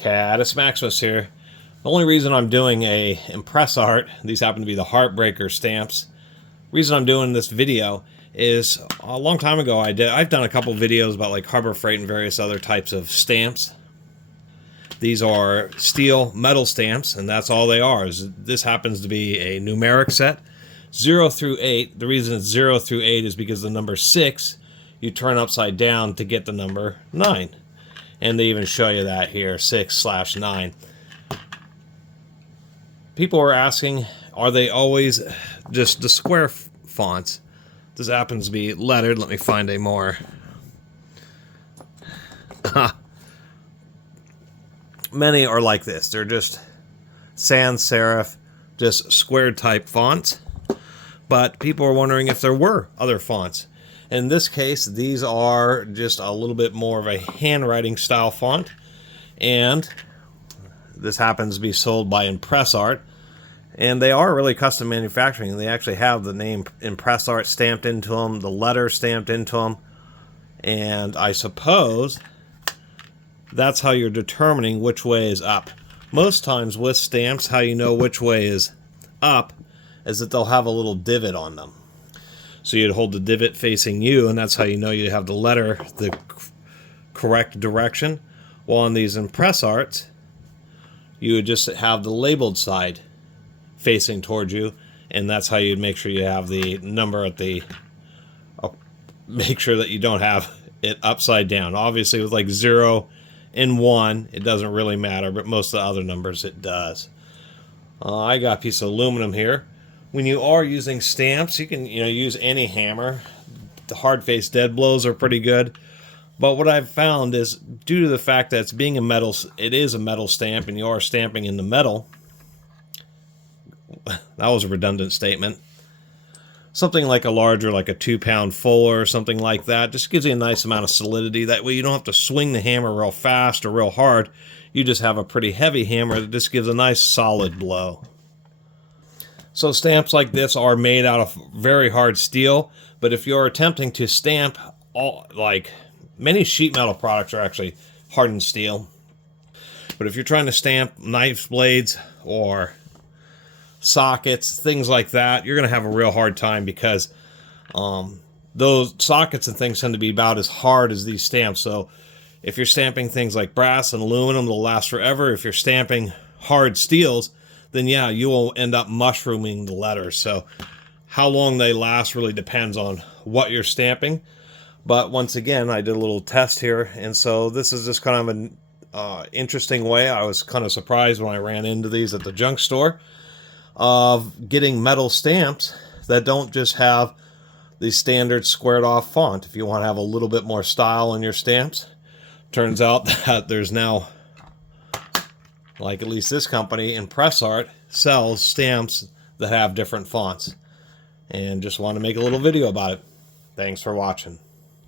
Catus Maximus here. The only reason I'm doing a ImpressArt, these happen to be the Heartbreaker stamps. Reason I'm doing this video is a long time ago I've done a couple videos about like Harbor Freight and various other types of stamps. These are steel metal stamps, and that's all they are. This happens to be a numeric set, 0 through 8. The reason it's 0 through 8 is because the number 6 you turn upside down to get the number 9. And they even show you that here, 6/9. People are asking, are they always just the square fonts? This happens to be lettered. Let me find a more... Many are like this. They're just sans serif, just square type fonts. But people are wondering if there were other fonts. In this case, these are just a little bit more of a handwriting style font. And this happens to be sold by ImpressArt. And they are really custom manufacturing. They actually have the name ImpressArt stamped into them, the letter stamped into them. And I suppose that's how you're determining which way is up. Most times with stamps, how you know which way is up is that they'll have a little divot on them. So you'd hold the divot facing you, and that's how you know you have the letter the correct direction. While on these ImpressArts, you would just have the labeled side facing towards you, and that's how you'd make sure you have the number at the... make sure that you don't have it upside down. Obviously with like 0 and 1, it doesn't really matter, but most of the other numbers it does. I got a piece of aluminum here. When you are using stamps, you can use any hammer. The hard face dead blows are pretty good. But what I've found is, due to the fact that it's being a metal, it is a metal stamp, and you are stamping in the metal. That was a redundant statement. Something like a larger, like a 2-pound fuller or something like that, just gives you a nice amount of solidity. That way you don't have to swing the hammer real fast or real hard. You just have a pretty heavy hammer that just gives a nice solid blow. So stamps like this are made out of very hard steel, but if you're attempting to stamp, like many sheet metal products are actually hardened steel. But if you're trying to stamp knife blades or sockets, things like that, you're going to have a real hard time, because those sockets and things tend to be about as hard as these stamps. So if you're stamping things like brass and aluminum, they'll last forever. If you're stamping hard steels, then yeah, you will end up mushrooming the letters. So how long they last really depends on what you're stamping. But once again, I did a little test here, and so this is just kind of an interesting way. I was kind of surprised when I ran into these at the junk store, of getting metal stamps that don't just have the standard squared off font. If you want to have a little bit more style in your stamps, turns out that there's now, like at least this company, ImpressArt, sells stamps that have different fonts. And just want to make a little video about it. Thanks for watching.